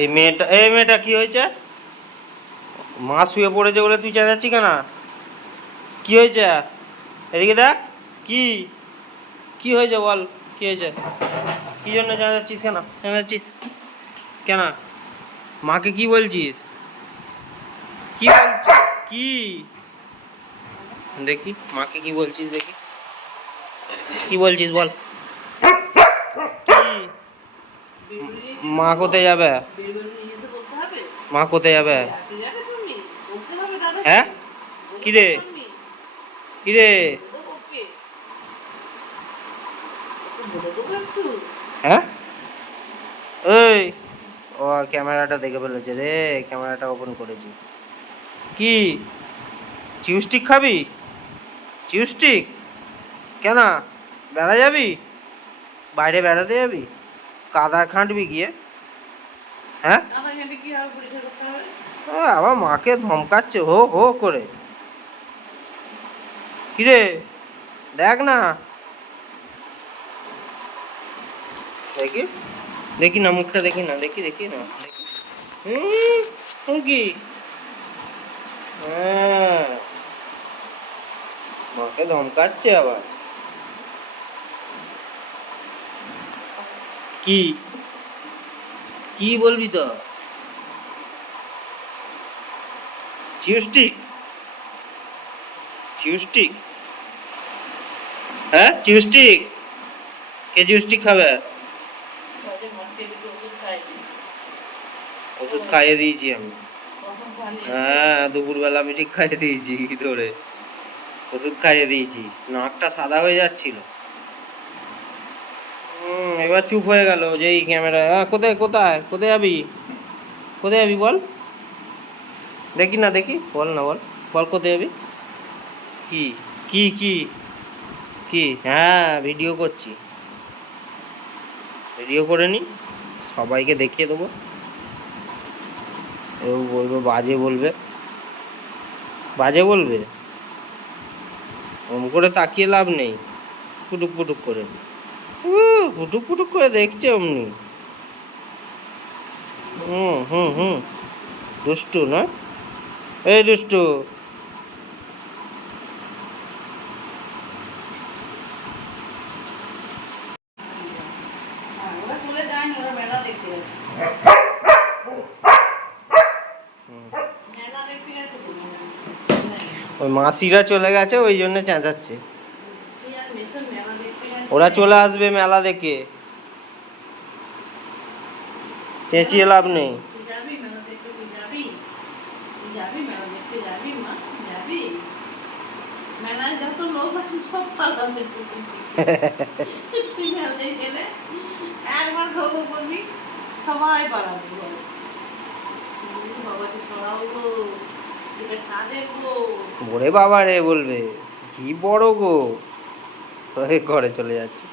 এই মেয়েটা কি হয়েছে? মা শুয়ে পড়েছে বলে তুই চেঁচাচ্ছি কেন? কি হয়েছে? এদিকে দেখ। কি কি হয়েছে বল? কি হয়েছে? কি জন্য চেঁচাচ্ছিস? কেন চেঁচাচ্ছিস কেন? মাকে কি বলছিস? কি বলছিস? কি দেখি মাকে কি বলছিস, দেখি কি বলছিস বল। কি? মা কোথায় যাবে? মা কোথায় যাবে? হ্যাঁ কিরে? কিরে? হ্যাঁ ওই ও ক্যামেরাটা দেখে ফেলেছে রে, ক্যামেরাটা ওপেন করেছি। কি চিউস্টিক খাবি? চিউস্টিক কেন? বেড়া যাবি? বাইরে বেড়াতে যাবি? কাদা খাঁটবি গিয়ে? হ্যাঁ আবার মাকে ধমকাচ্ছে হো হো করে। কিরে দেখ না, দেখি দেখি না মুখটা, দেখি না, দেখি দেখি না দেখি। কি হ্যাঁ মাকে ধমকাচ্ছে আবার। কি কি বলবি তো? চিউস্টিক? চিউস্টিক? হ্যাঁ চিউস্টিক? কে চিউস্টিক খাবে? ওষুধ খাইয়ে দিয়েছি আমি। হ্যাঁ দুপুরবেলা আমি ঠিক খাইয়ে দিয়েছি ধরে, ওষুধ খাইয়ে দিয়েছি। নাকটা সাদা হয়ে যাচ্ছিল। এবার চুপ হয়ে গেল যেই ক্যামেরা। কোথায় কোথায় কোথায় যাবি? কোথায় যাবি বল? দেখি না, দেখি বল না, বল বল কোথায় যাবি? কি কি কি কি? হ্যাঁ ভিডিও করছি, ভিডিও করে নি, সবাইকে দেখিয়ে দেবো। এও বলবে বাজে, বলবে বাজে, বলবে ওম করে তাকিয়ে লাভ নেই, পুটুক পুটুক করে পুটুক পুটুক করে দেখছে অমনি। হুম হুম হুম দুষ্টু না? এই দুষ্টু। ওই মাসিরা চলে গেছে ওই জন্য চেঁচাচ্ছে। ওরা চলে আসবে মেলা দেখে, চেঁচিয়ে লাভ নেই। ওরে বাবা রে বলবে, কি বড় গো, ঘরে চলে যাচ্ছে।